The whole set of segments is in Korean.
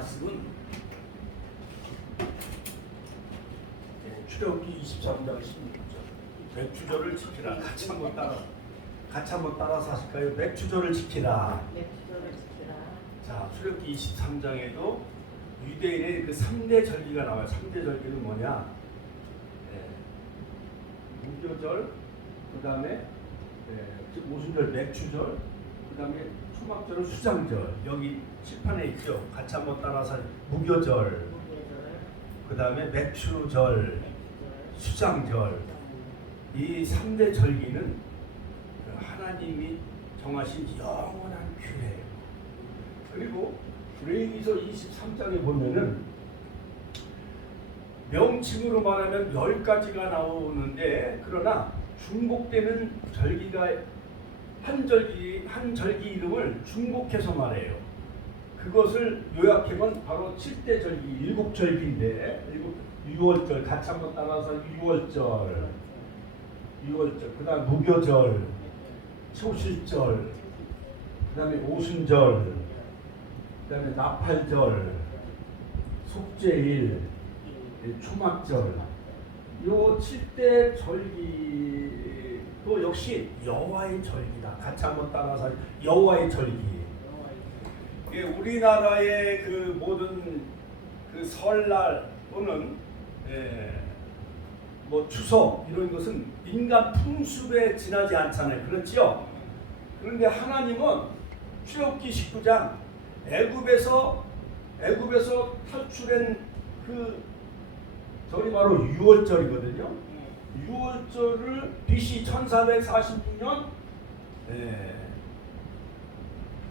말씀은 출애굽기 23장 16절 맥주절을 지키라. 같이 한번 따라서 하실까요? 맥주절을 지키라. 맥주절을 지키라. 자, 출애굽기 23장에도 유대인의 그 3대 절기가 나와요. 3대 절기는 뭐냐? 무교절, 그 다음에 오순절 맥주절, 그 다음에 초막절, 수장절. 여기 칠판에 있죠. 같이 한번 따라서 무교절, 그 다음에 맥주절, 수장절. 이 3대 절기는 하나님이 정하신 영원한 규례예요. 그리고 레위기서 23장에 보면은 명칭으로 말하면 10가지가 나오는데, 그러나 중복되는 절기가 한 절기 이름을 중복해서 말해요. 그것을 요약하면 바로 7대 절기, 7절기인데, 6월절, 같이 한번 따라서 6월절, 그 다음 무교절, 초실절, 그 다음에 오순절, 그 다음에 나팔절, 속죄일, 초막절. 요 7대 절기도 역시 여호와의 절기다. 같이 한번 따라서 여호와의 절기. 우리나라의 그 모든 그 설날 또는 뭐 추석 이런 것은 인간 풍습에 지나지 않잖아요. 그렇지요? 그런데 하나님은 출애굽기 19장 애굽에서 탈출한 그 절이 바로 6월절이거든요. 6월절을 BC 1446년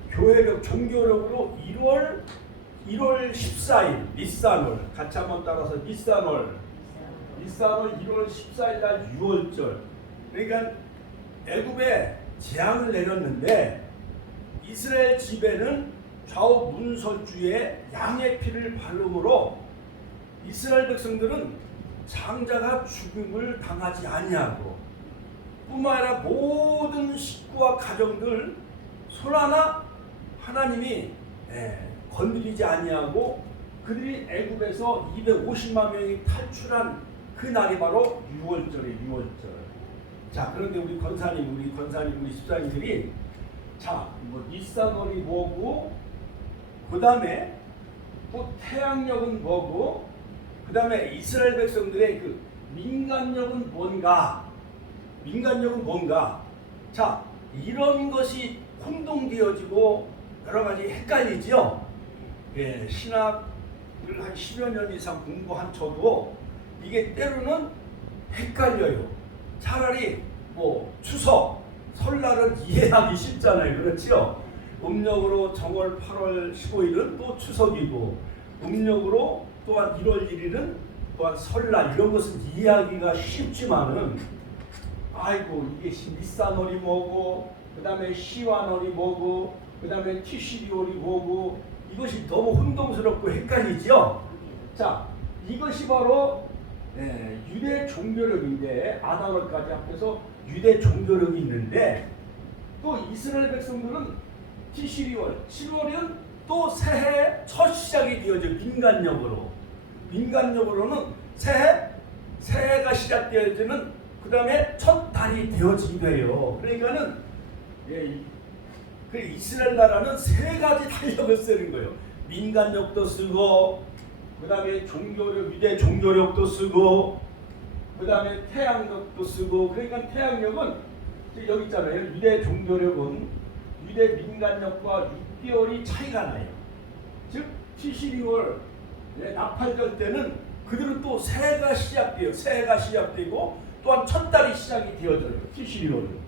교회력, 종교력으로 1월 14일 니산월, 같이 한번 따라서 니산월 1월 14일 날 6월절. 그러니까 애굽에 재앙을 내렸는데 이스라엘 집에는 좌우 문설주에 양의 피를 바름으로 이스라엘 백성들은 장자가 죽음을 당하지 아니하고, 뿐만 아니라 모든 식구와 가정들 손 하나 하나님이 건드리지 아니하고, 그들이 애굽에서 250만 명이 탈출한 그 날이 바로 6월절이에요. 6월절. 자, 그런데 우리 권사님, 우리 집사님들이 뭐 니산월이 뭐고, 그 다음에 또 태양력은 뭐고, 그 다음에 이스라엘 백성들의 그 민간력은 뭔가. 자, 이런 것이 혼동되어지고 여러 가지 헷갈리죠. 신학을 한 10여 년 이상 공부한 저도 이게 때로는 헷갈려요. 차라리 뭐 추석, 설날은 이해하기 쉽잖아요. 그렇죠? 음력으로 정월 8월 15일은 또 추석이고, 음력으로 또한 1월 1일은 또한 설날, 이런 것은 이해하기가 쉽지만은, 아이고 이게 니산월이 뭐고, 그 다음에 시완월이 뭐고, 그 다음에 티시리월이 뭐고, 이것이 너무 혼동스럽고 헷갈리죠. 자, 이것이 바로 유대 종교력인데, 아담월까지 합해서 유대 종교력이 있는데, 또 이스라엘 백성들은 티시리월 7월은 또 새해 첫 시작이 되어져. 민간력으로는 새해가 시작되어지는 그 다음에 첫 달이 되어지기도 해요. 그러니까는 그 이스라엘 나라는 세 가지 달력을 쓰는 거예요. 민간력도 쓰고, 그 다음에 종교력, 유대 종교력도 쓰고, 그 다음에 태양력도 쓰고. 그러니까 태양력은 여기 있잖아요. 유대 종교력은 유대 민간력과 6개월이 차이가 나요. 즉 티시리월 나팔절 때는 그들은 또 새해가 시작되고 또한 첫 달이 시작이 되어져요. 티시리월은.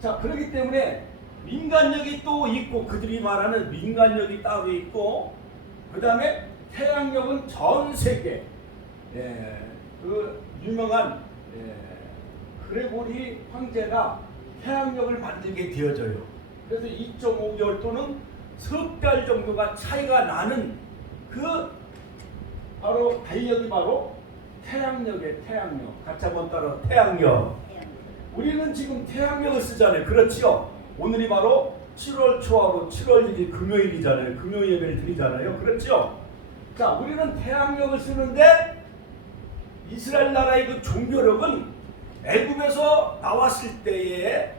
자, 그렇기 때문에 민간력이 또 있고, 그들이 말하는 민간력이 따로 있고, 그 다음에 태양력은 전 세계 그 유명한 그레고리 황제가 태양력을 만들게 되어져요. 그래서 2.5개월 또는 석 달 정도가 차이가 나는 그 바로 달력이 바로 태양력이에요. 태양력. 같이 한번 따라 태양력. 우리는 지금 태양력을 쓰잖아요. 그렇지요? 오늘이 바로 7월 초하루 7월 1일 금요일이잖아요. 금요 예배를 드리잖아요. 그렇죠? 자, 우리는 태양력을 쓰는데 이스라엘 나라의 그 종교력은 애굽에서 나왔을 때에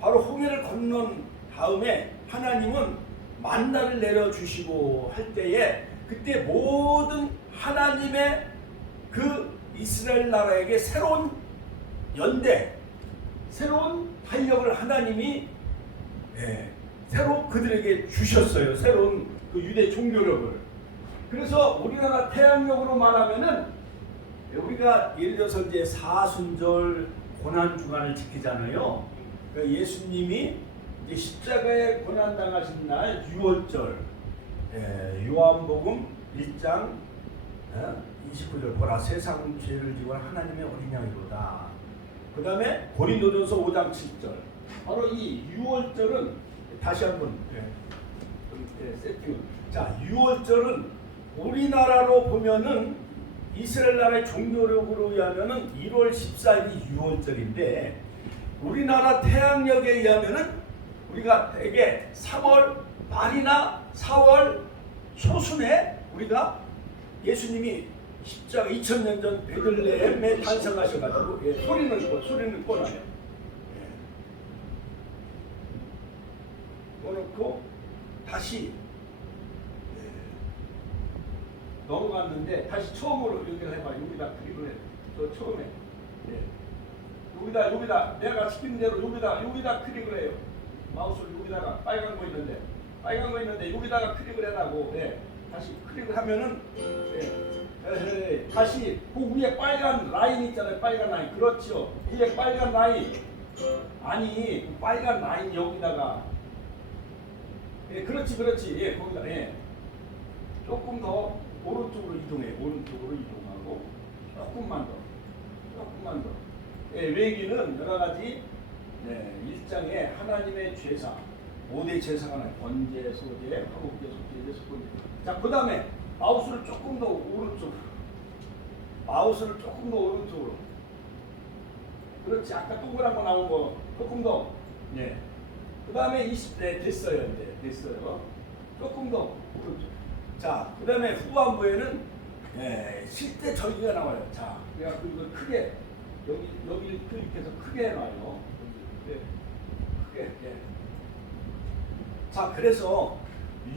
바로 홍해를 건넌 다음에 하나님은 만나를 내려주시고 할 때에 그때 모든 하나님의 그 이스라엘 나라에게 새로운 연대, 새로운 활력을 하나님이 새로 그들에게 주셨어요. 새로운 그 유대 종교력을. 그래서 우리나라 태양력으로 말하면은 우리가 예를 들어서 이제 사순절 고난 주간을 지키잖아요. 그러니까 예수님이 이제 십자가에 고난 당하신 날 6월절, 요한복음 1장 29절 보라 세상 죄를 지고 하나님의 어린 양이로다. 그 다음에 고린도전서 5장 7절. 바로 이 6월절은 다시 한번 세팅. 자, 6월절은 우리나라로 보면은 이스라엘 나라의 종교력으로 의하면은 1월 14일이 6월절인데 우리나라 태양력에 의하면은 우리가 대개 3월 말이나 4월 초순에 우리가 예수님이 십자가 2000년 전 베들레헴에 탄생하셔가지고 소리는 꺼나요. 꺼놓고 다시 넘어갔는데 다시 처음으로 여기를 해봐. 여기다 클릭을 해. 저 처음에 여기다 내가 시킨 대로 여기다 클릭을 해요. 마우스를 여기다가 빨간 거 있는데 여기다가 클릭을 해라고. 다시 클릭을 하면은 다시 그 위에 빨간 라인 있잖아요. 빨간 라인. 그렇죠. 위에 빨간 라인. 아니 그 빨간 라인 여기다가 그렇지. 거기다 조금 더 오른쪽으로 이동하고 조금만 더. 레위기는 여러 가지 일장에 하나님의 제사 5대 제사가 나요. 번제, 소제, 화목제, 속죄제, 속건제. 자, 그 다음에 마우스를 조금 더 오른쪽으로. 그렇지. 아까 동그란 거 나온 거 조금 더. 그 다음에 20대 됐어요. 조금 더 오른쪽. 자, 그 다음에 후반부에는 실제 절기가 나와요. 자, 그래갖고 이걸 크게 여기를 클릭해서 크게 해놔요. 크게. 자, 그래서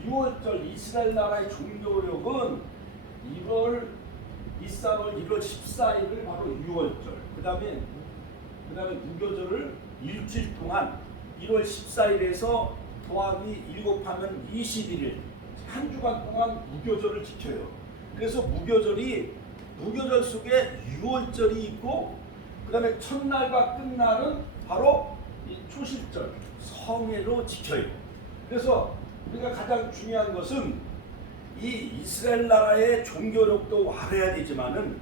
6월절 이스라엘 나라의 종교력은 1월 14일을 바로 6월절. 그 다음에 무교절을 일주일 동안 1월 14일에서 더하기 7하면 21일 한 주간 동안 무교절을 지켜요. 그래서 무교절 속에 6월절이 있고 그 다음에 첫날과 끝날은 바로 이 초실절 성회로 지켜요. 그래서 우리가 가장 중요한 것은 이 이스라엘 나라의 종교력도 알아야 되지만은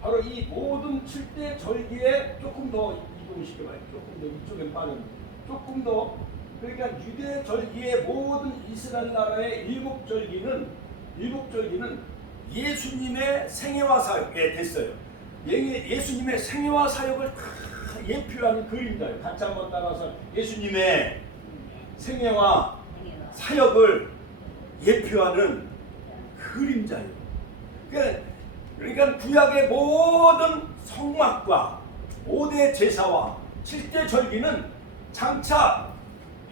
바로 이 모든 7대 절기에 조금 더 이동시켜봐요. 조금 더 이쪽에 빠른 조금 더. 그러니까 유대 절기의 모든 이스라엘 나라의 일곱 절기는 예수님의 생애와 사역에 됐어요. 예수님의 생애와 사역을 다 예표하는 그림자예요. 같이 한번 따라서 예수님의 생애와 사역을 예표하는 그림자예요. 그러니까 구약의 모든 성막과 5대 제사와 7대 절기는 장차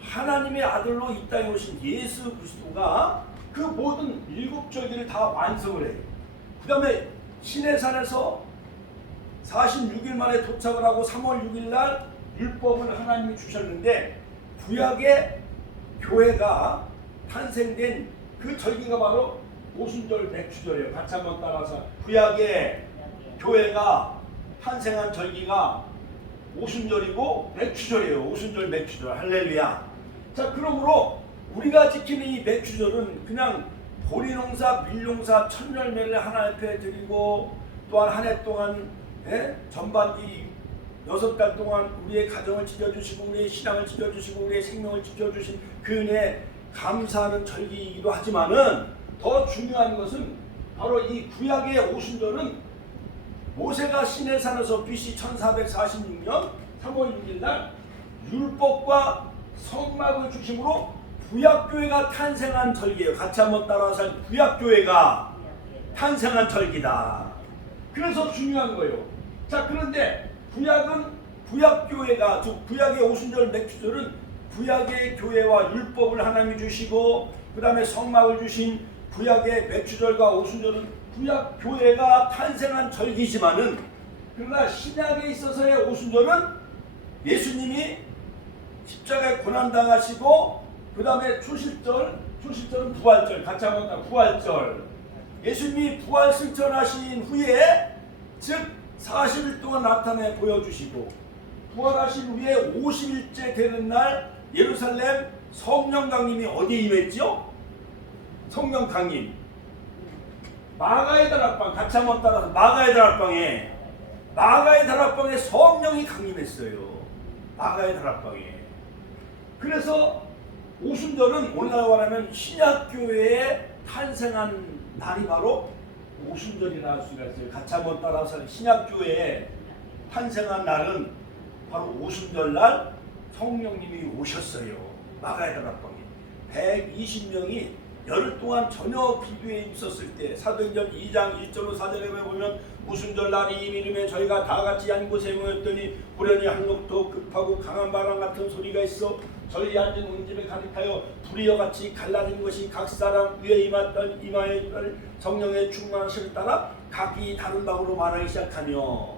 하나님의 아들로 이 땅에 오신 예수 그리스도가 그 모든 7절기를 다 완성을 해요. 그 다음에 시내산에서 46일 만에 도착을 하고 3월 6일 날 율법을 하나님이 주셨는데 구약의 교회가 탄생된 그 절기가 바로 오순절 맥추절이에요. 같이 한번 따라서 구약의 교회가 탄생한 절기가 오순절이고 맥추절이에요. 오순절 맥추절 할렐루야. 자, 그러므로 우리가 지키는 이 맥추절은 그냥 보리농사, 밀농사, 천열매를 하나님 앞에 드리고 또한 한 해 동안 전반기 6달 동안 우리의 가정을 지켜주시고 우리의 신앙을 지켜주시고 우리의 생명을 지켜주신 그 은혜에 감사하는 절기이기도 하지만은 더 중요한 것은 바로 이 구약의 오순절은 모세가 시내산에서 BC 1446년 3월 6일 날 율법과 성막을 중심으로 구약교회가 탄생한 절기예요. 같이 한번 따라서 구약교회가 탄생한 절기다. 그래서 중요한 거예요. 자, 그런데 구약교회가, 즉 구약의 오순절 맥주절은 구약의 교회와 율법을 하나님이 주시고 그 다음에 성막을 주신 구약의 맥주절과 오순절은 구약교회가 탄생한 절기지만은, 그러나 신약에 있어서의 오순절은 예수님이 십자가에 고난당하시고 그 다음에 초실절은 부활절, 같이 한번 다 부활절. 예수님이 부활 승천하신 후에, 즉 40일 동안 나타내 보여주시고 부활하신 후에 50일째 되는 날 예루살렘 성령 강림이 어디에 임했죠? 성령 강림 마가의 다락방, 같이 한번 따라서 마가의 다락방에 성령이 강림했어요. 마가의 다락방에. 그래서 오순절은 오늘날 말하면 신약교회에 탄생한 날이 바로 오순절이라 할 수가 있어요. 같이 한번 따라서 신약교회에 탄생한 날은 바로 오순절날 성령님이 오셨어요. 마가의 다락방에 120명이 열흘 동안 전혀 기도에 있었을 때, 사도행전 2장 1절로 4절에 보면 오순절 날이 이름에 저희가 다 같이 한 곳에 모였더니 호련히 한lok도 급하고 강한 바람 같은 소리가 있어 저희 앉은 온 집에 가득하여 불이여 같이 갈라진 것이 각 사람 위에 임했던 이마에 성령의 충만하심을 따라 각기 다른 방으로 말하기 시작하며,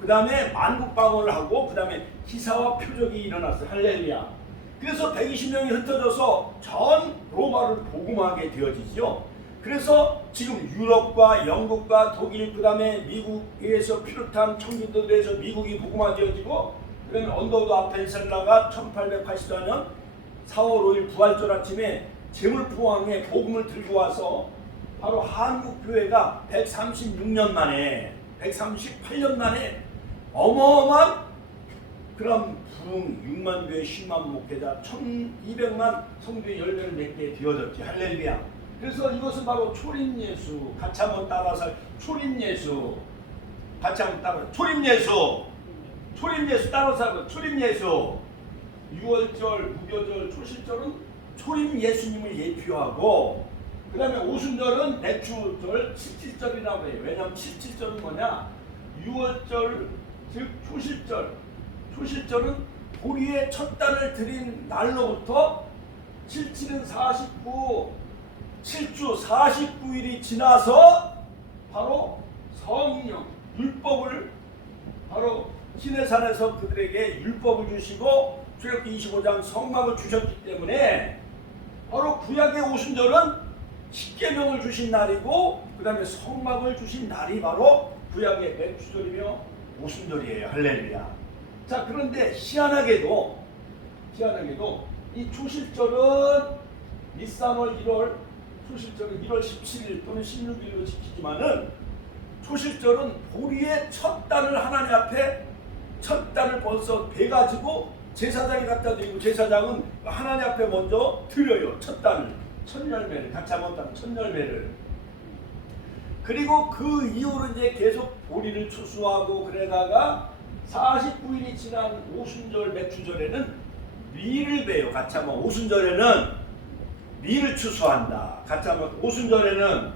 그 다음에 만국방언을 하고 그 다음에 기사와 표적이 일어났어요. 할렐루야. 그래서 120명이 흩어져서 전 로마를 복음하게 되어지죠. 그래서 지금 유럽과 영국과 독일, 그 다음에 미국에서 비롯한 청교도들에서 미국이 복음화되어지고, 그 다음에 언더우드 아펜셀라가 1884년 4월 5일 부활절 아침에 제물포항에 복음을 들고 와서 바로 한국교회가 138년 만에 어마어마한 그런 부흥, 6만 교회 10만 목회자 1200만 성도의 열매를 맺게 되어졌지. 할렐루야. 그래서 이것은 바로 초림예수. 같이 한번 따라서 초림예수. 같이 한번 따라서 초림예수. 따라서 초림예수. 6월절, 무교절, 초실절은 초림예수님을 예표하고, 그 다음에 오순절은 맥주절, 칠칠절이라고 해요. 왜냐하면 칠칠절은 뭐냐? 6월절, 즉 초실절은 보리의 첫 단을 드린 날로부터 77은 49, 7주 49일이 지나서 바로 성령, 율법을 바로 시내산에서 그들에게 율법을 주시고 출애굽기 25장 성막을 주셨기 때문에 바로 구약의 오순절은 십계명을 주신 날이고 그 다음에 성막을 주신 날이 바로 구약의 맥주절이며 오순절이에요. 할렐루야. 자, 그런데 희한하게도 이 초실절은 니산월 1월, 초실절은 1월 17일 또는 16일로 지키지만은 초실절은 보리의 첫 단을 하나님 앞에 첫 단을 벌써 베가지고 제사장이 갖다 드리고, 제사장은 하나님 앞에 먼저 드려요. 첫 단을, 첫 열매를, 같이 한번 따라 첫 열매를. 그리고 그 이후로 이제 계속 보리를 추수하고 그러다가 49일이 지난 오순절 맥주절에는 밀을 베요. 같이 한번 오순절에는 밀을 추수한다. 같이 한번 오순절에는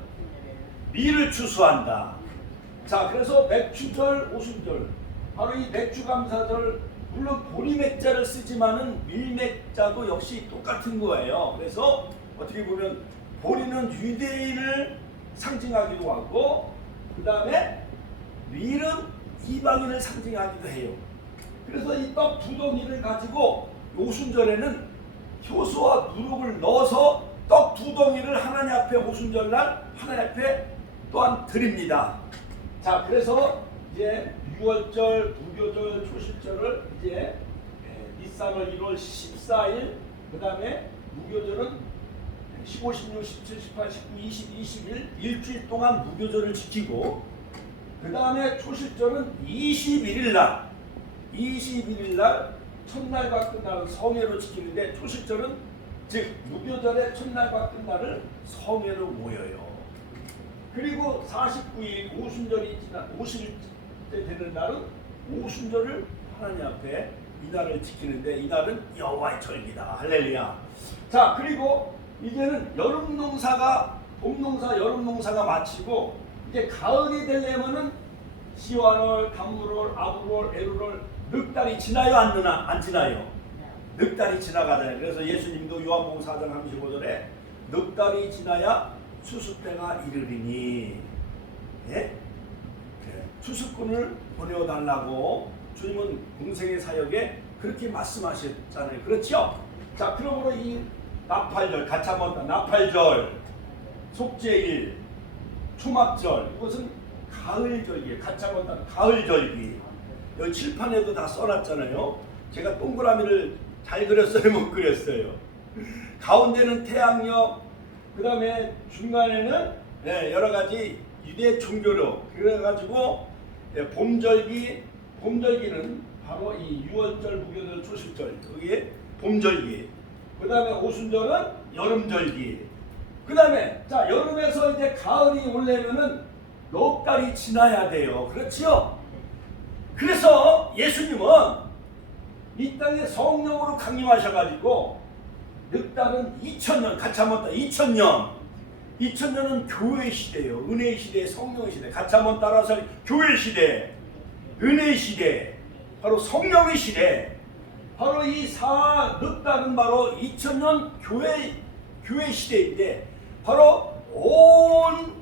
밀을 추수한다. 자, 그래서 맥주절, 오순절, 바로 이 맥주감사절, 물론 보리맥자를 쓰지만은 밀맥자도 역시 똑같은 거예요. 그래서 어떻게 보면 보리는 유대인을 상징하기도 하고 그 다음에 밀은 이방인을 상징하기도 해요. 그래서 이 떡 두 덩이를 가지고 오순절에는 효소와 누룩을 넣어서 떡 두 덩이를 하나님 앞에 오순절날 하나님 앞에 또한 드립니다. 자, 그래서 이제 6월절, 무교절, 초실절을 이제 니산월 1월 14일, 그 다음에 무교절은 15, 16, 17, 18, 19, 20, 21 일주일 동안 무교절을 지키고, 그 다음에 초실절은 21일 날 첫날 바꾼 날은 성회로 지키는데, 초실절은 즉 무교절의 첫날 바꾼 날을 성회로 모여요. 그리고 49일 오순절이 지난 50일 때 되는 날은 오순절을 하나님 앞에 이날을 지키는데 이날은 여호와의 절기다. 할렐루야. 자, 그리고 이제는 여름 농사가 봄 농사, 여름 농사가 마치고 이제 가을이 되려면은 10월월, 담물월, 아불월, 에루월 넉 달이 지나요, 안 지나요? 넉 달이 지나가잖아요. 그래서 예수님도 요한복음 4장 35절에 넉 달이 지나야 추수 때가 이르리니, 예? 추수꾼을 보내어달라고 주님은 공생의 사역에 그렇게 말씀하셨잖아요. 그렇죠? 자, 그러므로 이 나팔절, 같이 한번 나팔절, 속죄일, 초막절, 이것은 가을절기예요. 같이 한번 가을절기. 여기 칠판에도 다 써놨잖아요. 제가 동그라미를 잘 그렸어요, 못 그렸어요? 가운데는 태양력, 그 다음에 중간에는 여러 가지 유대 종교로 그래가지고 봄절기는 바로 이 6월절, 무교절, 초실절, 그게 봄절기. 그 다음에 오순절은 여름절기. 그 다음에 자, 여름에서 이제 가을이 오려면은 넉 달이 지나야 돼요. 그렇지요? 그래서 예수님은 이 땅에 성령으로 강림하셔가지고 넉 달은 2000년, 같이 한번 따라 2000년은 교회 시대예요. 은혜의 시대, 성령의 시대. 같이 한번 따라서 교회 시대, 은혜의 시대, 바로 성령의 시대. 바로 이 넉 달은 바로 2000년 교회 시대인데, 바로 온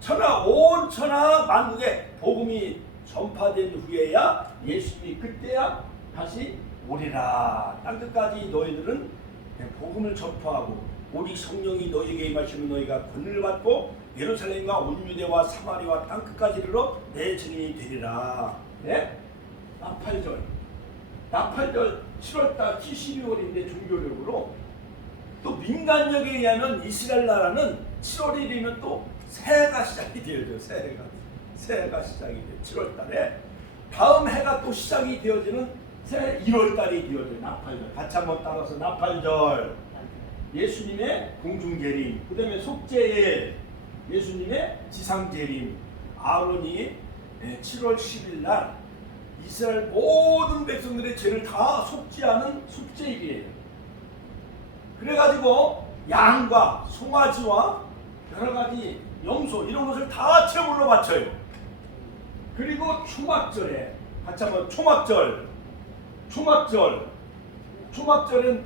천하 만국에 복음이 전파된 후에야 예수님이 그때야 다시 오리라. 땅끝까지 너희들은 복음을 전파하고 오직 성령이 너희에게 임하시면 너희가 권능을 받고 예루살렘과 온 유대와 사마리아와 땅끝까지 이르러 내 증인이 되리라. 네? 나팔절 7월달 12월인데 종교력으로 또 민간력에 의하면 이스라엘 나라는 7월 1일이면 또 새해가 시작이 되어져. 새해가 시작이 돼요. 7월달에 다음 해가 또 시작이 되어지는 새해 1월달이 되어져요. 나팔절. 같이 한번 따라서 나팔절, 예수님의 공중재림, 그 다음에 속죄일, 예수님의 지상재림. 아론이 7월 10일 날 이스라엘 모든 백성들의 죄를 다 속죄하는 속죄일이에요. 그래가지고 양과 송아지와 여러 가지 염소 이런 것을 다 제물로 바쳐요. 그리고 초막절에 같이 한번 초막절은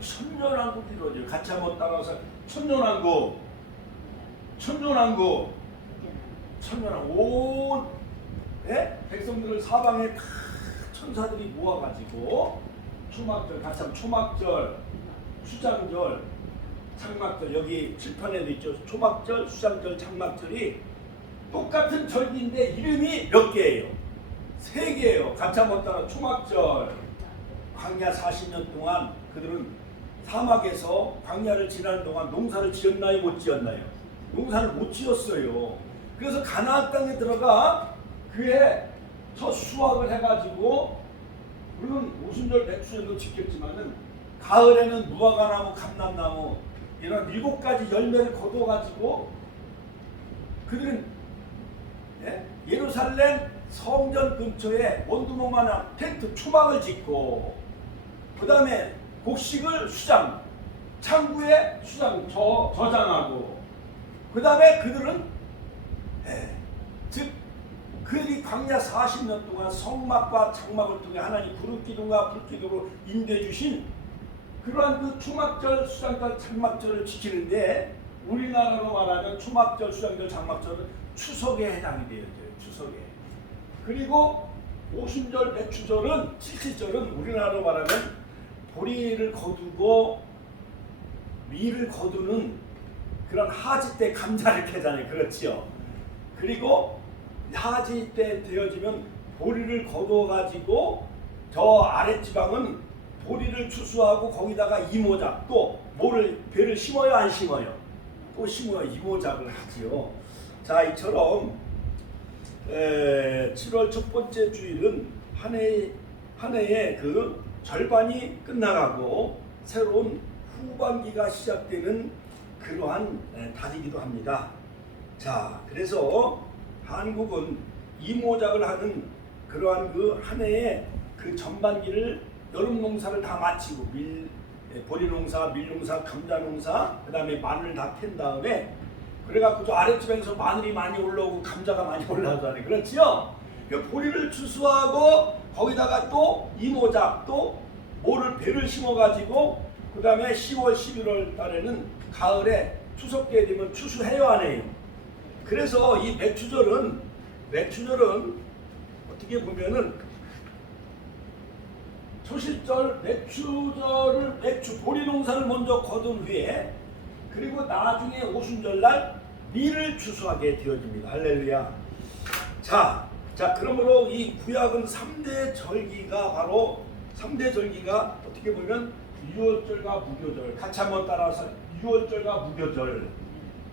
천년왕국이 이루어져요. 같이 한번 따라서 천년왕국 온 백성들을 사방에 다 천사들이 모아가지고 초막절, 같이 한번 초막절, 수장절, 장막절, 여기 칠판에도 있죠. 초막절, 수장절, 장막절이 똑같은 절기인데 이름이 몇 개예요? 3개예요. 같이 한번 따라 초막절. 광야 40년 동안 그들은 사막에서 광야를 지나는 동안 농사를 지었나요? 못 지었나요? 농사를 못 지었어요. 그래서 가나안 땅에 들어가 그해 첫 수확을 해가지고, 물론 오순절 맥주절도 지켰지만은 가을에는 무화과나무, 감람나무 이런 7가지 열매를 거둬가지고 그들은 예루살렘 성전 근처에 원두막만한 텐트 초막을 짓고, 그 다음에 곡식을 창구에 저장하고, 그 다음에 그들은 즉 그들이 광야 40년 동안 성막과 장막을 통해 하나님 구름기둥과 불기둥으로 인도해 주신 그러한 그 초막절, 수장절, 장막절을 지키는데, 우리나라로 말하면 초막절, 수장절, 장막절은 추석에 해당이 되어져요. 추석에. 그리고 오순절, 배추절은, 칠칠절은 우리나라로 말하면 보리를 거두고 밀을 거두는 그런 하지 때 감자를 캐잖아요. 그렇지요. 그리고 하지 때 되어지면 보리를 거두어 가지고 저 아랫지방은 보리를 추수하고 거기다가 이모작, 또 배를 심어요, 안 심어요? 또 심어요. 이모작을 하지요. 자, 이처럼 7월 첫 번째 주일은 한 해의 그 절반이 끝나가고 새로운 후반기가 시작되는 그러한 달이기도 합니다. 자, 그래서 한국은 이모작을 하는 그러한 그 한 해의 그 전반기를 여름 농사를 다 마치고 보리 농사, 밀 농사, 감자 농사, 그다음에 마늘 다 캔 다음에 그래갖고 저 아랫집에서 마늘이 많이 올라오고 감자가 많이 올라오잖아요. 그렇지요? 그 보리를 추수하고 거기다가 또 이모작 또 모를 배를 심어가지고 그다음에 10월, 11월 달에는 가을에 추석 때 되면 추수해요, 안 해요? 그래서 이 맥추절은 어떻게 보면은 초실절 맥추 보리 농사를 먼저 거둔 후에 그리고 나중에 오순절날 밀을 추수하게 되어집니다. 할렐루야. 자 그러므로 이 구약은 3대 절기가 어떻게 보면 유월절과 무교절 같이 한번 따라서 유월절과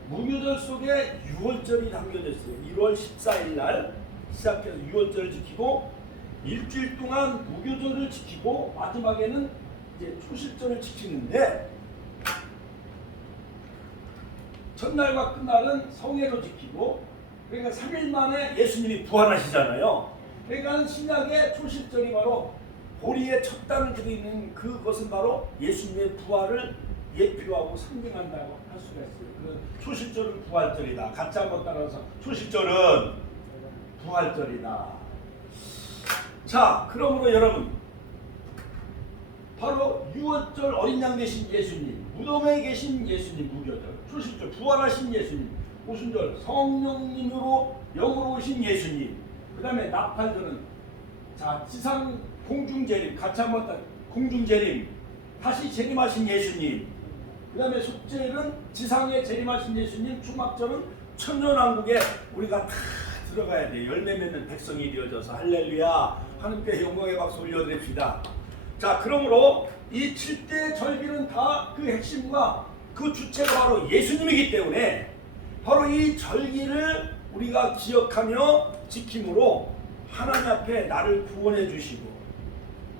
무교절 속에 유월절이 담겨져 있어요. 1월 14일 날 시작해서 유월절을 지키고 일주일 동안 무교절을 지키고 마지막에는 이제 초실절을 지키는데 첫날과 끝날은 성회로 지키고 그러니까 3일 만에 예수님이 부활하시잖아요. 그러니까 신약의 초실절이 바로 보리의 첫 단을 드리는 그것은 바로 예수님의 부활을 예표하고 상징한다고 할 수가 있어요. 그 초실절은 부활절이다. 같이 한번 따라서 초실절은 부활절이다. 자, 그러므로 여러분 바로 유월절 어린 양 되신 예수님, 무덤에 계신 예수님 무교절, 초실절 부활하신 예수님, 오순절 성령님으로 영으로 오신 예수님, 그 다음에 나팔절은 자 지상 공중재림 같이 한번 공중재림 다시 재림하신 예수님, 그 다음에 속죄일은 지상에 재림하신 예수님, 추막절은 천년왕국에 우리가 다 들어가야 돼요. 열매 맺는 백성이 되어져서 할렐루야 하나님께 영광의 박수 올려드립시다. 자 그러므로 이 7대 절기는 다 그 핵심과 그 주체가 바로 예수님이기 때문에 바로 이 절기를 우리가 기억하며 지킴으로 하나님 앞에 나를 구원해 주시고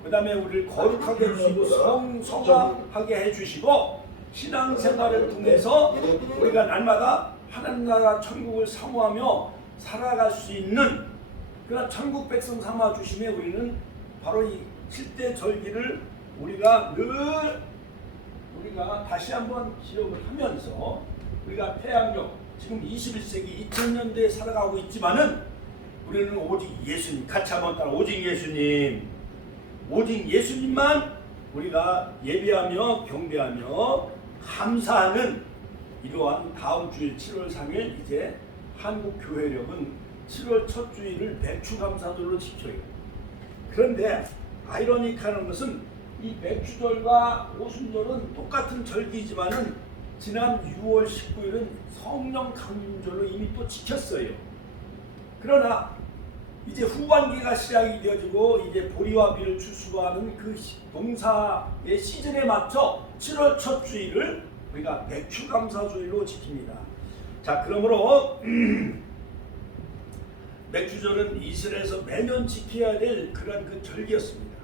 그 다음에 우리를 거룩하게 해주시고 성화하게 해주시고 신앙생활을 통해서 우리가 날마다 하나님 나라 천국을 사모하며 살아갈 수 있는 그런 천국 백성 삼아 주심에 우리는 바로 이 7대 절기를 우리가 다시 한번 기억을 하면서 우리가 태양력 지금 21세기 2000년대에 살아가고 있지만은 우리는 오직 예수님 같이 한번 따라 오직 예수님만 우리가 예배하며 경배하며 감사하는 이러한 다음 주일 7월 3일 이제 한국교회력은 7월 첫 주일을 맥추감사절로 지켜요. 그런데 아이러니한 것은 이 맥추절과 오순절은 똑같은 절기지만은 지난 6월 19일은 성령 강림절로 이미 또 지켰어요. 그러나 이제 후반기가 시작이 되어지고 이제 보리와 밀을 추수하는 그 농사의 시즌에 맞춰 7월 첫 주일을 우리가 맥추감사주일로 지킵니다. 자 그러므로 맥추절은 이스라엘에서 매년 지켜야 될 그런 그 절기였습니다.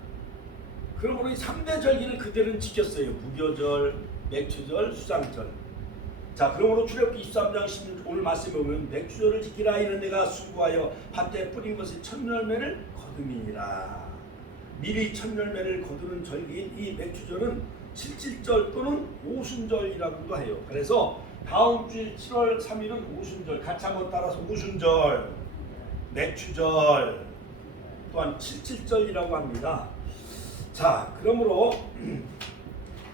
그러므로 이 3대 절기를 그들은 지켰어요. 무교절, 맥추절, 수장절. 자 그러므로 출애굽기 23장 16절 오늘 말씀에 보면 맥추절을 지키라 이는 내가 수고하여 밭에 뿌린 것의 첫 열매를 거둠이니라. 미리 첫 열매를 거두는 절기인 이 맥추절은 칠칠절 또는 오순절이라고도 해요. 그래서 다음 주일 7월 3일은 오순절 같이 한번 따라서 오순절, 맥추절 또한 칠칠절이라고 합니다. 자 그러므로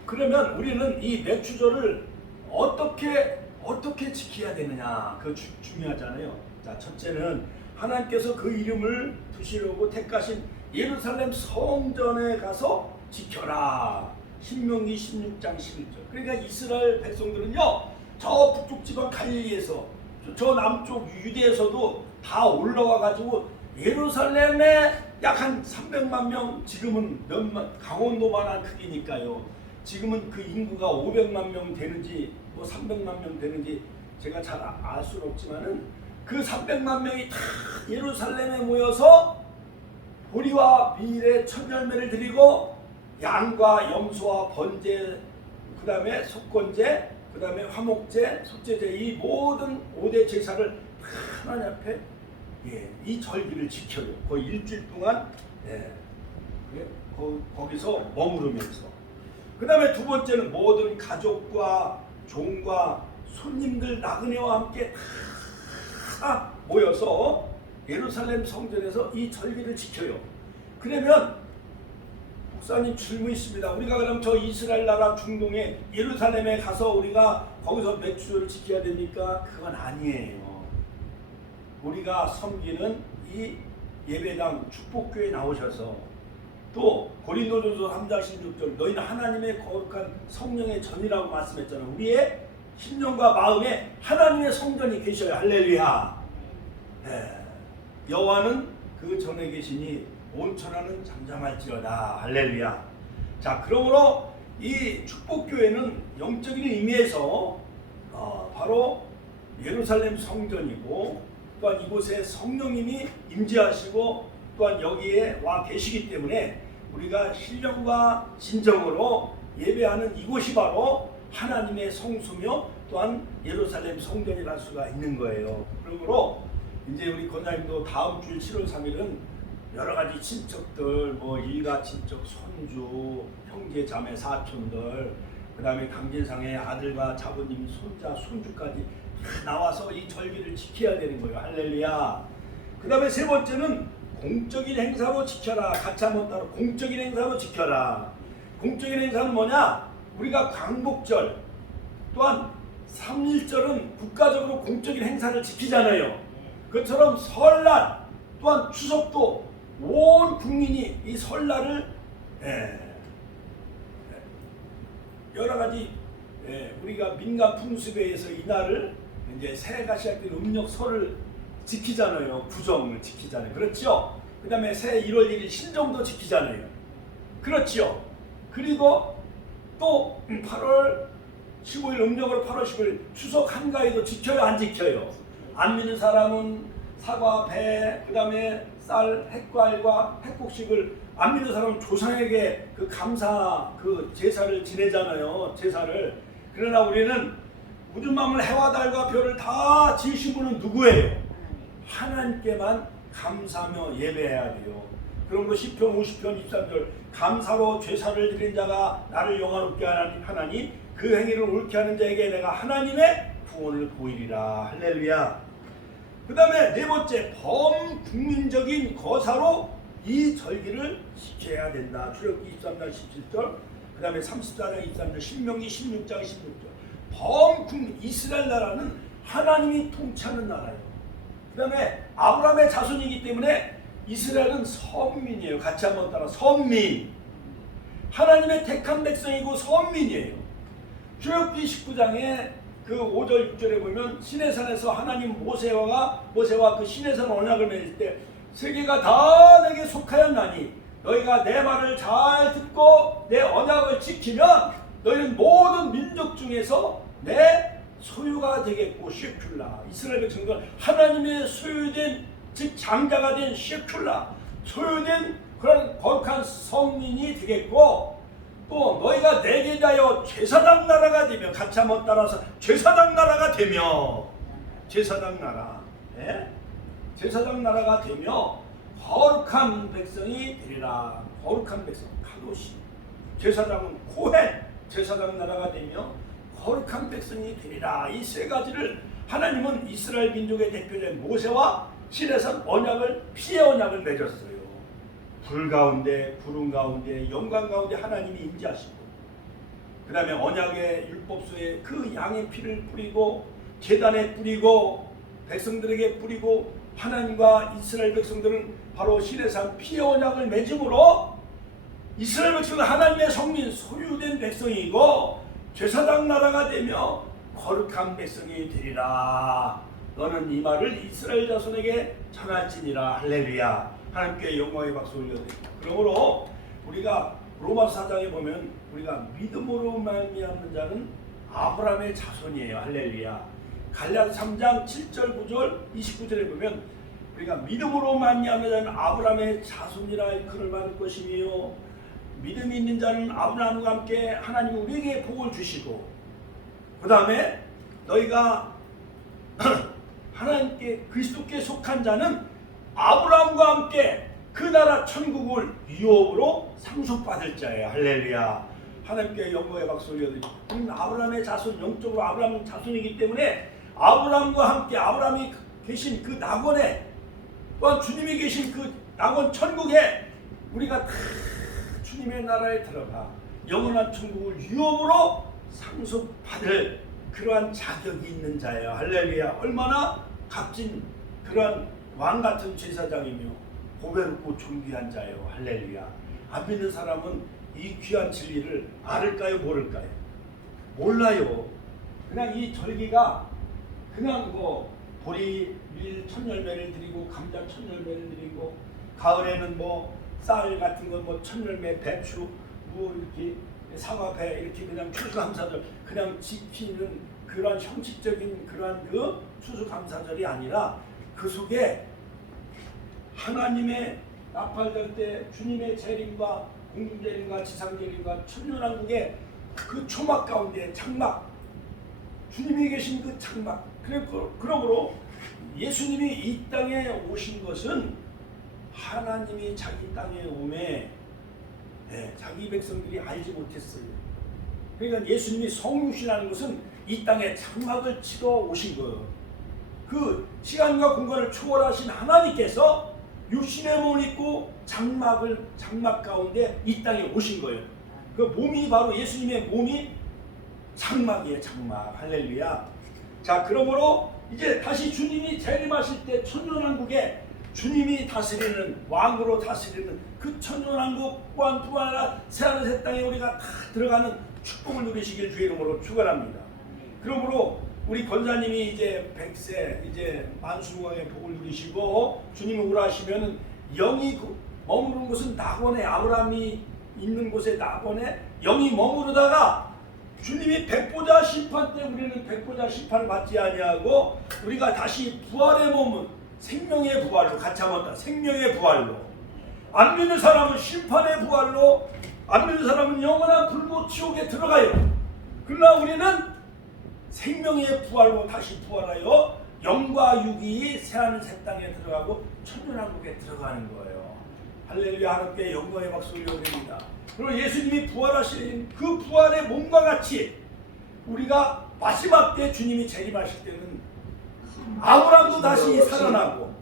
그러면 우리는 이 맥추절을 어떻게 지켜야 되느냐 그 중요하잖아요. 자 첫째는 하나님께서 그 이름을 두시려고 택하신 예루살렘 성전에 가서 지켜라. 신명기 16장 11절. 그러니까 이스라엘 백성들은요 저 북쪽 지방 갈릴리에서 저 남쪽 유대에서도 다 올라와 가지고 예루살렘에 약 한 300만 명 지금은 강원도만한 크기니까요. 지금은 그 인구가 500만 명 되는지 뭐 300만 명 되는지 제가 잘 알 수는 없지만은 그 300만 명이 다 예루살렘에 모여서 보리와 밀의 첫 열매를 드리고 양과 염소와 번제, 그 다음에 속건제, 그 다음에 화목제, 속제제 이 모든 5대 제사를 하나님 앞에 이 절기를 지켜요. 거의 일주일 동안 예? 거기서 머무르면서. 그 다음에 두 번째는 모든 가족과 종과 손님들 나그네와 함께 다 모여서 예루살렘 성전에서 이 절기를 지켜요. 그러면 목사님 질문 있습니다. 우리가 그럼 저 이스라엘 나라 중동의 예루살렘에 가서 우리가 거기서 몇 주를 지켜야 됩니까? 그건 아니에요. 우리가 섬기는 이 예배당 축복교회 나오셔서 또 고린도전서 3장 16절 너희는 하나님의 거룩한 성령의 전이라고 말씀했잖아요. 우리의 심령과 마음에 하나님의 성전이 계셔요. 할렐루야. 네. 여호와는 그 전에 계시니 온천하는 잠잠할지어다. 할렐루야. 자, 그러므로 이 축복교회는 영적인 의미에서 바로 예루살렘 성전이고 또한 이곳에 성령님이 임재하시고 또한 여기에 와 계시기 때문에 우리가 신령과 진정으로 예배하는 이곳이 바로 하나님의 성소며 또한 예루살렘 성전이랄 수가 있는 거예요. 그러므로 이제 우리 권사님도 다음 주일 7월 3일은 여러 가지 친척들, 뭐 일가 친척, 손주, 형제, 자매, 사촌들, 그 다음에 강진상의 아들과 자부님, 손자, 손주까지 다 나와서 이 절기를 지켜야 되는 거예요. 할렐루야. 그 다음에 세 번째는 공적인 행사로 지켜라. 같이 한번 따로 공적인 행사로 지켜라. 공적인 행사는 뭐냐? 우리가 광복절 또한 3.1절은 국가적으로 공적인 행사를 지키잖아요. 그처럼 설날 또한 추석도 온 국민이 이 설날을 여러 가지 우리가 민간 풍습에 의해서 이날을 이제 새해가 시작된 음력설을 지키잖아요. 구정을 지키잖아요. 그렇죠? 그 다음에 새해 1월 1일 신정도 지키잖아요. 그렇죠? 그리고 또 8월 15일 음력으로 8월 10일 추석 한가위도 지켜요? 안 지켜요? 안 믿는 사람은 사과, 배, 그 다음에 쌀, 햇과일과 햇곡식을 안 믿는 사람은 조상에게 그 감사 그 제사를 지내잖아요. 제사를. 그러나 우리는 모든 마음을 해와 달과 별을 다 지으신 분은 누구예요? 하나님께만 감사하며 예배해야 돼요. 그러므로 시편 50편 23절 감사로 제사를 드린 자가 나를 영화롭게 하나니 그 행위를 옳게 하는 자에게 내가 하나님의 구원을 보이리라. 할렐루야. 그 다음에 네 번째 범국민적인 거사로 이 절기를 지켜야 된다. 출애굽기 23장 17절 그 다음에 34장 23절 신명기 16장 16절 범국민 이스라엘 나라는 하나님이 통치하는 나라예요. 그 다음에 아브라함의 자손이기 때문에 이스라엘은 선민이에요. 같이 한번 따라 선민. 하나님의 택한 백성이고 선민이에요. 출애굽기 19장에 그 5절 6절에 보면 시내산에서 하나님 모세와 그 시내산 언약을 맺을 때 세계가 다 내게 속하였나니 너희가 내 말을 잘 듣고 내 언약을 지키면 너희는 모든 민족 중에서 내 소유가 되겠고 쉐큘라 이스라엘 백성들 하나님의 소유된 즉 장자가 된 쉐큘라 소유된 그런 거룩한 성민이 되겠고 또 너희가 내게 대하여 제사장 나라가 되며 같이 한번 따라서 제사장 나라가 되며 제사장 나라 제사장 나라가 되며 거룩한 백성이 되리라. 거룩한 백성 카도시 제사장은 코헨 제사장 나라가 되며 거룩한 백성이 되리라. 이 세 가지를 하나님은 이스라엘 민족의 대표된 모세와 시내산 언약을 피의 언약을 맺었어요. 불 가운데 구름 가운데 영광 가운데 하나님이 임재하시고 그 다음에 언약의 율법서에 그 양의 피를 뿌리고 제단에 뿌리고 백성들에게 뿌리고 하나님과 이스라엘 백성들은 바로 시내산 피의 언약을 맺음으로 이스라엘 백성은 하나님의 성민 소유된 백성이고 제사장 나라가 되며 거룩한 백성이 되리라. 너는 이 말을 이스라엘 자손에게 전할지니라. 할렐루야. 하나님께 영광의 박수 올려드립니다. 그러므로 우리가 로마서 4장에 보면 우리가 믿음으로 말미암는 자는 아브라함의 자손이에요. 할렐루야. 갈라디아 3장 7절 9절 29절에 보면 우리가 믿음으로 말미암는 자는 아브라함의 자손이라 일컬을 받을 것이며 믿음이 있는 자는 아브라함과 함께 하나님이 우리에게 복을 주시고 그 다음에 너희가 하나님께 그리스도께 속한 자는 아브라함과 함께 그 나라 천국을 유업으로 상속받을 자예요. 할렐루야. 하나님께 영광의 박수 올려드리고, 우리는 아브라함의 자손, 영적으로 아브라함 자손이기 때문에 아브라함과 함께 아브라함이 계신 그 낙원에, 또한 주님이 계신 그 낙원 천국에 우리가 다 주님의 나라에 들어가 영원한 천국을 유업으로 상속받을 그러한 자격이 있는 자예요. 할렐루야. 얼마나 값진 그러한 왕 같은 제사장이며 고배롭고 존귀한 자예요. 할렐루야. 안 믿는 사람은 이 귀한 진리를 알을까요, 모를까요? 몰라요. 그냥 이 절기가 그냥 뭐 보리 밀 천열매를 드리고 감자 천열매를 드리고, 가을에는 뭐 쌀 같은 거 뭐 천열매, 배추 뭐 이렇게 사과배 이렇게 그냥 추수감사절 그냥 지키는 그런 형식적인 그런 그 추수감사절이 아니라, 그 속에 하나님의 나팔될 때 주님의 재림과 공중재림과 지상재림과 천년왕국의 그 초막 가운데 장막, 주님이 계신 그 장막. 그러므로 예수님이 이 땅에 오신 것은 하나님이 자기 땅에 오매 자기 백성들이 알지 못했어요. 그러니까 예수님이 성육신하는 것은 이 땅에 장막을 치러 오신 거예요. 그 시간과 공간을 초월하신 하나님께서 육신의 몸을 입고 장막 가운데 이 땅에 오신 거예요. 그 몸이 바로 예수님의 몸이 장막이에요. 장막. 할렐루야. 자, 그러므로 이제 다시 주님이 재림하실 때 천년왕국에 주님이 다스리는, 왕으로 다스리는 그 천년왕국 또한 부활한 새하늘 새 땅에 우리가 다 들어가는 축복을 누리시길 주의 이름으로 축원합니다. 그러므로 우리 권사님이 이제 100세 이제 만수무강의 복을 누리시고 주님이 오라 하시면은 영이 머무르는 곳은 낙원에, 아브라함이 있는 곳에 낙원에 영이 머무르다가 주님이 백보자 심판 때 우리는 백보자 심판을 받지 아니하고 우리가 다시 부활의 몸은 생명의 부활로 같이 한번 생명의 부활로, 안 믿는 사람은 심판의 부활로, 안 믿는 사람은 영원한 불못 지옥에 들어가요. 그러나 우리는 생명의 부활로 다시 부활하여 영과 육이 새하늘 새 땅에 들어가고 천년왕국에 들어가는 거예요. 할렐루야. 하나님께 영광의 박수 올려드립니다. 그리고 예수님이 부활하신 그 부활의 몸과 같이 우리가 마지막 때 주님이 재림하실 때는 아브라함도 다시 살아나고,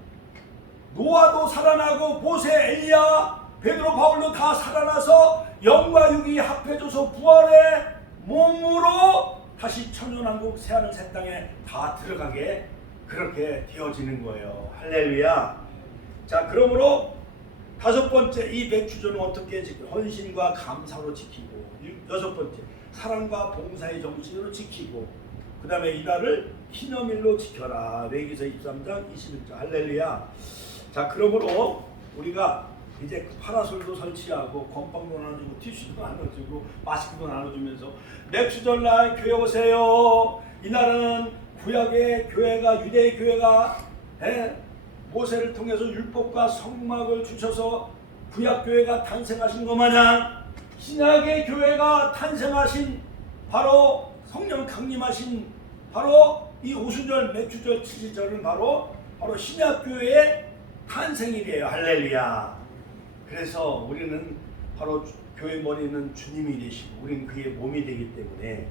노아도 살아나고, 모세, 엘리야, 베드로, 바울도 다 살아나서 영과 육이 합해져서 부활의 몸으로 다시 천년왕국 새하늘 새 땅에 다 들어가게 그렇게 되어지는 거예요. 할렐루야. 자, 그러므로 다섯 번째, 이 백주조는 어떻게 지키고, 헌신과 감사로 지키고, 여섯 번째, 사랑과 봉사의 정신으로 지키고, 그 다음에 이날을 기념일로 지켜라. 레위기서 23장 21절. 할렐루야. 자, 그러므로 우리가 이제 파라솔도 설치하고 건빵도 나눠주고 티슈도 나눠주고 마스크도 나눠주면서 맥주절날 교회 오세요. 이날은 구약의 교회가, 유대의 교회가 모세를 통해서 율법과 성막을 주셔서 구약교회가 탄생하신 것 마냥 신약의 교회가 탄생하신, 바로 성령 강림하신 바로 이 오순절, 맥주절, 칠지절은 바로 신약교회의 탄생일이에요. 할렐루야. 그래서 우리는 바로 교회 머리는 주님이 되시고 우리는 그의 몸이 되기 때문에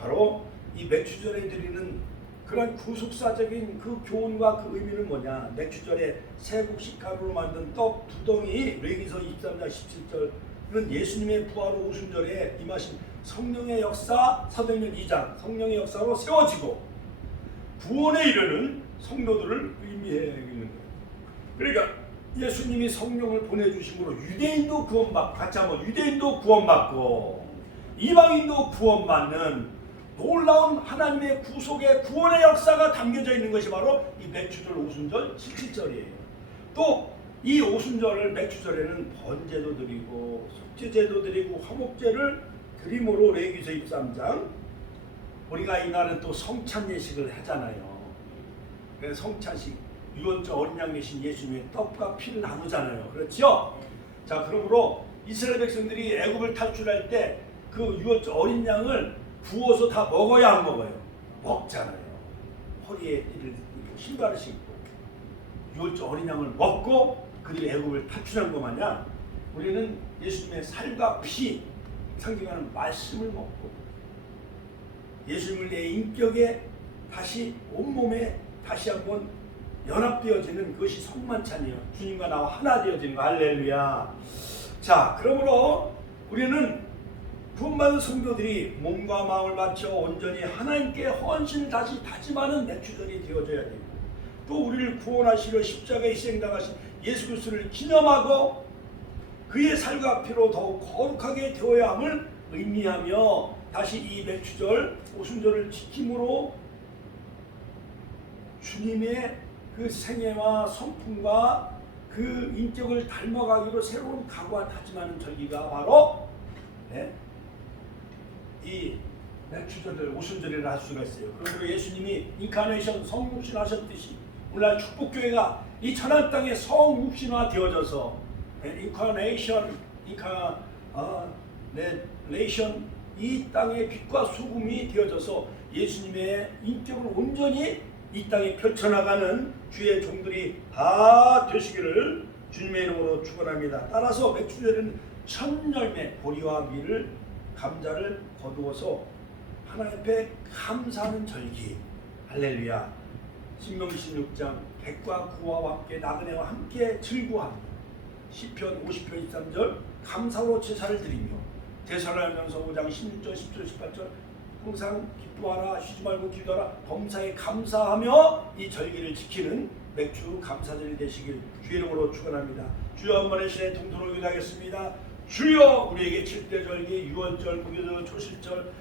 바로 이 맥주절에 드리는 그런 구속사적인 그 교훈과 그 의미는 뭐냐? 맥주절에 새곡식 가루로 만든 떡 두 덩이, 레위기서 23장 17절은 예수님의 부활 오순절에 임하신 성령의 역사, 사도행전 2장 성령의 역사로 세워지고 구원에 이르는 성도들을 의미하는 거예요. 그러니까 예수님이 성령을 보내주심으로 유대인도 구원받고, 같이 한번 유대인도 구원받고 이방인도 구원받는 놀라운 하나님의 구속의 구원의 역사가 담겨져 있는 것이 바로 이 맥주절, 오순절, 칠칠절이에요. 또 이 오순절을 맥주절에는 번제도 드리고 속죄제도 드리고 화목제를 드림으로 레위기서 23장 우리가 이날은 또 성찬 예식을 하잖아요. 그래서 성찬식, 유언자 어린 양 대신 예수님의 떡과 피를 나누잖아요. 그렇죠? 자, 그러므로 이스라엘 백성들이 애굽을 탈출할 때 그 유언자 어린 양을 구워서 다 먹어야 안 먹어요? 먹잖아요. 허리에 띠를 신발을 신고 유언자 어린 양을 먹고 그들이 애굽을 탈출한 것 마냥 우리는 예수님의 살과 피 상징하는 말씀을 먹고 예수님을 내 인격에 다시 온몸에 다시 한번 연합되어지는 그것이 성만찬이에요. 주님과 나와 하나 되어지는 거. 할렐루야. 자, 그러므로 우리는 구원받은 성도들이 몸과 마음을 바쳐 온전히 하나님께 헌신을 다시 다짐하는 맥주전이 되어져야 되고, 또 우리를 구원하시려 십자가에 희생당하신 예수 그리스도를 기념하고 그의 살과 피로 더욱 거룩하게 되어야 함을 의미하며 다시 이 맥주절 오순절을 지킴으로 주님의 그 생애와 성품과 그 인격을 닮아가기로 새로운 각오와 다짐하는 절기가 바로 이 맥주절을 오순절이라 할 수가 있어요. 그러므로 예수님이 인카네이션 성육신 하셨듯이 오늘날 축복교회가 이 천한 땅에 성육신화 되어져서 네이션 이 땅의 빛과 소금이 되어져서 예수님의 인격을 온전히 이 땅에 펼쳐나가는 주의 종들이 다 되시기를 주님의 이름으로 축원합니다. 따라서 맥주절은 첫 열매 보리와 밀을 감자를 거두어서 하나님 앞에 감사하는 절기. 할렐루야. 신명기 16장 백과 구와 함께 나그네와 함께 즐거워하며 시편 50편 23절 감사로 제사를 드리며 데살로니가서 5장 16절 17절 18절 항상 기뻐하라 쉬지 말고 기도하라 범사에 감사하며 이 절기를 지키는 맥주 감사절이 되시길 주의 이름으로 축원합니다. 주여 한 번의 시간에 통도로 기도하겠습니다. 주여 우리에게 7대 절기, 유월절, 무교절, 초실절